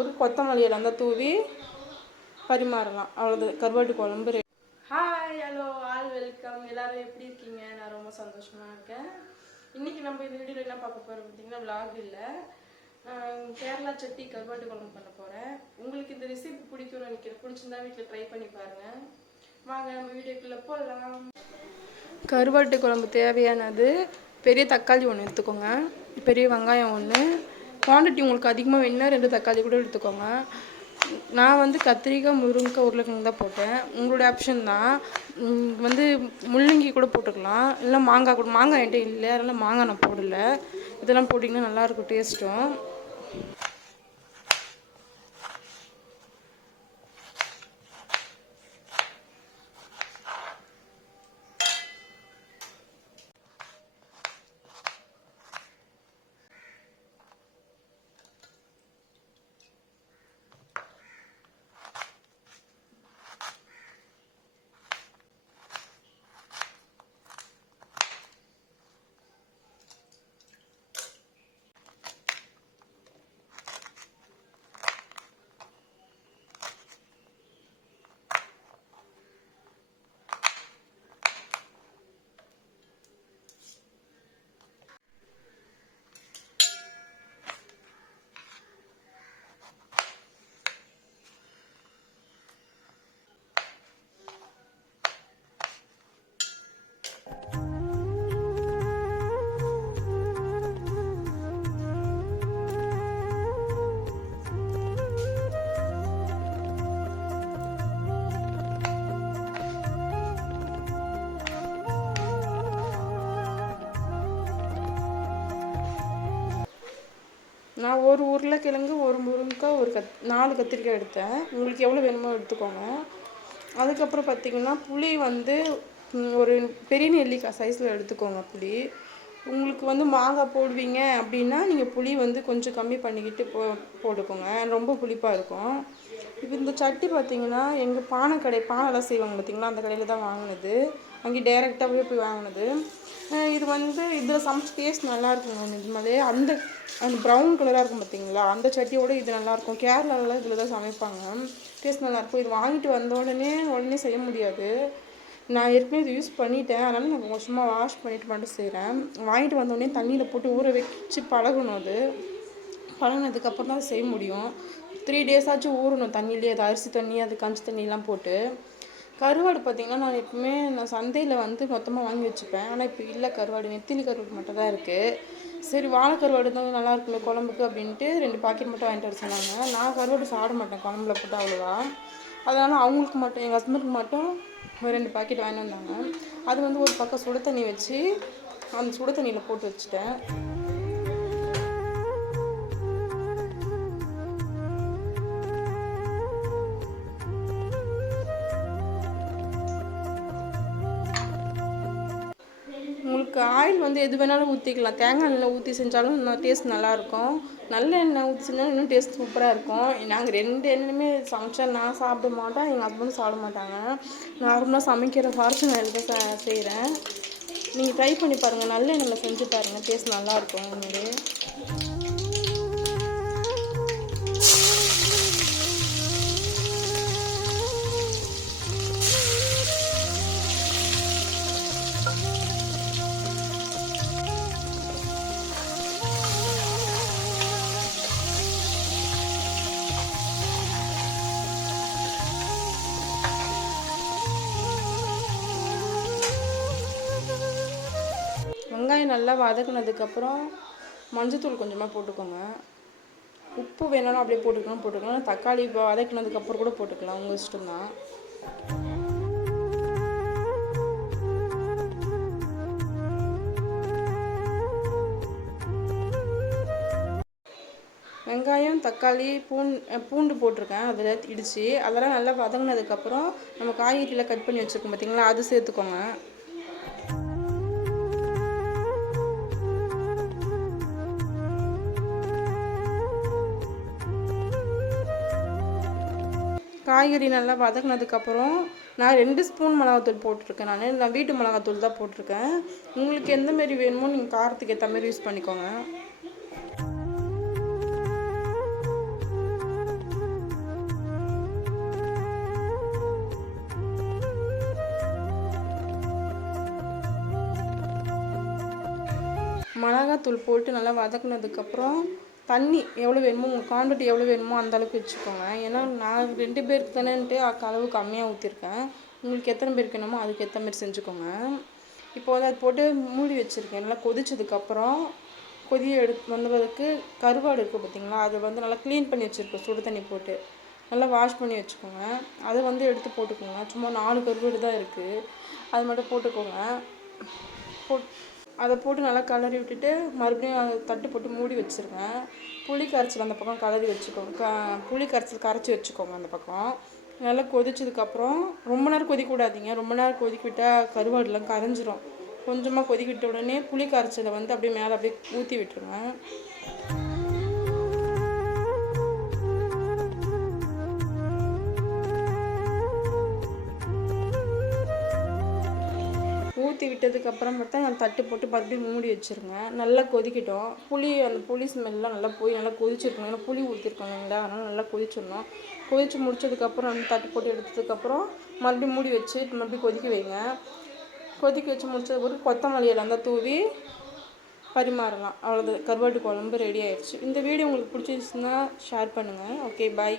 ஒரு கொத்தமல்லி இலை இருந்தால் தூவி பரிமாறலாம். அவ்வளோது, கருவாட்டு குழம்பு ready. Hi, hello, all welcome. எல்லோரும் எப்படி இருக்கீங்க? நான் ரொம்ப சந்தோஷமாக இருக்கேன். இன்றைக்கி நம்ம இந்த வீடியோவில் என்ன பார்க்க போகிறோம் பார்த்தீங்கன்னா, விலாக் இல்லை, கேரளா சட்னி கருவாட்டு குழம்பு பண்ண போகிறேன். உங்களுக்கு இந்த ரெசிபி பிடிக்கும்னு நினைக்கிறேன். பிடிச்சிருந்தா வீட்டில் ட்ரை பண்ணி பாருங்கள். வாங்க நம்ம வீடியோக்குள்ளே போகலாம். கருவாட்டு குழம்பு தேவையானது பெரிய தக்காளி ஒன்று எடுத்துக்கோங்க, பெரிய வெங்காயம் ஒன்று, குவான்டிட்டி உங்களுக்கு அதிகமாக வேணுன்னா 2 தக்காளி கூட எடுத்துக்கோங்க. நான் வந்து கத்திரிக்காய், முருங்கைக்காய், உருளைக்கிழங்கு தான் போட்டேன். உங்களுடைய ஆப்ஷன் தான். வந்து முள்ளங்கி கூட போட்டுக்கலாம், இல்லை மாங்காய் கூட. மாங்காய் என்கிட்ட இல்லை, அதனால் மாங்காய் நான் போடலை. இதெல்லாம் போட்டிங்கன்னா நல்லாயிருக்கும் டேஸ்ட்டும். நான் ஒரு உருளைக்கிழங்கு, ஒரு முருங்கைக்காய், ஒரு 4 கத்திரிக்காய் எடுத்தேன். உங்களுக்கு எவ்வளோ வேணுமோ எடுத்துக்கோங்க. அதுக்கப்புறம் பார்த்திங்கன்னா புளி வந்து ஒரு பெரிய நெல்லிக்காய் சைஸில் எடுத்துக்கோங்க. புளி உங்களுக்கு வந்து மாங்காய் போடுவீங்க அப்படின்னா நீங்கள் புளி வந்து கொஞ்சம் கம்மி பண்ணிக்கிட்டு போட்டுக்கோங்க, ரொம்ப புளிப்பாக இருக்கும். இப்போ இந்த சட்டி பார்த்திங்கன்னா எங்கள் பானைலாம் செய்வாங்க பார்த்திங்களா, அந்த கடையில் தான் வாங்கினது. அங்கே டைரெக்டாகவே போய் வாங்கினது. இது வந்து இதில் சமைச்ச டேஸ்ட் நல்லாயிருக்குங்க. நிஜமாலே அந்த ப்ரௌன் கலராக இருக்கும் பார்த்திங்களா, அந்த சட்டியோடு இது நல்லாயிருக்கும். கேரளாவில் இதில் தான் சமைப்பாங்க, டேஸ்ட் நல்லாயிருக்கும். இது வாங்கிட்டு வந்த உடனே செய்ய முடியாது. நான் ஏற்கனவே இது யூஸ் பண்ணிட்டேன், அதனால் நான் கொஞ்சமாக வாஷ் பண்ணிவிட்டு மட்டும் செய்கிறேன். வாங்கிட்டு வந்தோடனே தண்ணியில் போட்டு ஊற வச்சு பழகணும். அது பழகினதுக்கப்புறம் தான் செய்ய முடியும். 3 days ஆச்சும் ஊறணும் தண்ணியிலே. அது அரிசி தண்ணி, அது கஞ்சி தண்ணியெலாம் போட்டு. கருவாடு பார்த்திங்கன்னா நான் சந்தையில் வந்து மொத்தமாக வாங்கி வச்சுப்பேன். ஆனால் இப்போ இல்லை, கருவாடு நெத்திலி கருவாடு மட்டும் தான் இருக்குது. சரி, வாழை கருவாடு தான் நல்லா இருக்குல்ல குழம்புக்கு அப்படின்ட்டு 2 பாக்கெட் மட்டும் வாங்கிட்டு வர சொன்னாங்க. நான் கருவாடு சாப்பிட மாட்டேன் குழம்புல போட்டு அவ்வளோவா. அதனால் அவங்களுக்கு மட்டும், எங்கள் ஹஸ்பண்டுக்கு மட்டும் 2 பாக்கெட் வாங்கிட்டு வந்தாங்க. அது வந்து ஒரு பக்கம் சுடு தண்ணி வச்சு அந்த சுடு தண்ணியில் போட்டு வச்சுட்டேன். உங்களுக்கு ஆயில் வந்து எது வேணாலும் ஊற்றிக்கலாம். தேங்காய் எண்ணெய் ஊற்றி செஞ்சாலும் டேஸ்ட் நல்லாயிருக்கும். நல்ல எண்ணெய் ஊற்றி செஞ்சாலும் இன்னும் டேஸ்ட் சூப்பராக இருக்கும். நாங்கள் 2 எண்ணெயுமே சமைச்சா நான் சாப்பிட மாட்டேன், எங்கள் ஹஸ்பண்டும் சாப்பிட மாட்டாங்க. நார்மலாக சமைக்கிற ஃபார்ச்சூன் ஆயில் தான் செய்கிறேன். நீங்கள் ட்ரை பண்ணி பாருங்கள், நல்ல எண்ணெயில் செஞ்சு பாருங்கள், டேஸ்ட் நல்லாயிருக்கும். உண்மையிலே வெங்காயம் நல்லா வதக்குனதுக்கப்புறம் மஞ்சத்தூள் கொஞ்சமாக போட்டுக்கோங்க. உப்பு வேணாலும் அப்படியே போட்டுக்கலாம். தக்காளி வதக்குனதுக்கப்புறம் கூட போட்டுக்கலாம், உங்கள் இஷ்டம்தான். வெங்காயம், தக்காளி, பூண்டு போட்டிருக்கேன், அதில் இடித்து அதெல்லாம் நல்லா வதங்கினதுக்கப்புறம் நம்ம காய்கறியில் கட் பண்ணி வச்சுருக்கோம் பார்த்திங்களா, அது சேர்த்துக்கோங்க. காய்கறி நல்லா வதங்கினதுக்கப்புறம் நான் 2 ஸ்பூன் மிளகாத்தூள் போட்டிருக்கேன். நான் வீட்டு மிளகாத்தூள் தான் போட்டிருக்கேன். உங்களுக்கு எந்த மாரி வேணுமோ நீங்கள் காரத்துக்கு ஏற்ற மாதிரி யூஸ் பண்ணிக்கோங்க. மிளகாத்தூள் போட்டு நல்லா வதக்குனதுக்கப்புறம் தண்ணி எவ்வளோ வேணுமோ உங்கள் குவான்டிட்டி எவ்வளோ வேணுமோ அந்த அளவுக்கு வச்சுக்கோங்க. ஏன்னா நான் 2 பேருக்கு தானேன்ட்டு அளவு கம்மியாக ஊற்றிருக்கேன். உங்களுக்கு எத்தனை பேருக்கு வேணுமோ அதுக்கு ஏற்ற மாதிரி செஞ்சுக்கோங்க. இப்போ வந்து அது போட்டு மூடி வச்சுருக்கேன். நல்லா கொதிச்சதுக்கப்புறம் வந்ததுக்கு கருவாடு இருக்குது பார்த்தீங்களா, அதை வந்து நல்லா க்ளீன் பண்ணி வச்சுருக்கேன் சுடு தண்ணி போட்டு. நல்லா வாஷ் பண்ணி வச்சுக்கோங்க. அதை வந்து எடுத்து போட்டுக்கோங்க. சும்மா 4 கருவாடு தான் இருக்குது, அது மட்டும் போட்டுக்கோங்க. அதை போட்டு நல்லா கிளறி விட்டுட்டு மறுபடியும் அதை தட்டு போட்டு மூடி வச்சுருங்க. புளி கரைச்சல் அந்த பக்கம் கிளறி வச்சுக்கோங்க. புளி கரைச்சல் கரைச்சி வச்சுக்கோங்க அந்த பக்கம். நல்லா கொதிச்சதுக்கப்புறம் ரொம்ப நேரம் கொதிக்க விடாதீங்க. ரொம்ப நேரம் கொதிக்க விட்டால் கருவாடுலாம் கரைஞ்சிரும். கொஞ்சமாக கொதிக்க விட்ட உடனே புளி கரைச்சலை வந்து அப்படியே மேலே அப்படியே ஊற்றி விட்டுருங்க. ஊற்றி விட்டதுக்கப்புறம் பார்த்தா நான் தட்டு போட்டு மறுபடியும் மூடி வச்சுருங்க. நல்லா கொதிக்கட்டும். அந்த புளி ஸ்மெல்லாம் நல்லா போய் நல்லா கொதிச்சிருக்கணும். ஏன்னா புளி ஊற்றிருக்கோம் இல்லைங்களா, அதனால் நல்லா கொதிச்சிடணும். கொதித்து முடிச்சதுக்கப்புறம் அந்த தட்டு போட்டு எடுத்ததுக்கப்புறம் மறுபடியும் மூடி வச்சு மறுபடியும் கொதிக்க வைங்க. கொதிக்க வச்சு முடிச்சதுக்கப்புறம் கொத்தமல்லி இலை இருந்தால் தூவி பரிமாறலாம். அவ்வளோதான், கருவாட்டு குழம்பு ரெடி ஆயிடுச்சு. இந்த வீடியோ உங்களுக்கு பிடிச்சிருந்துச்சுன்னா ஷேர் பண்ணுங்கள். ஓகே, பாய்.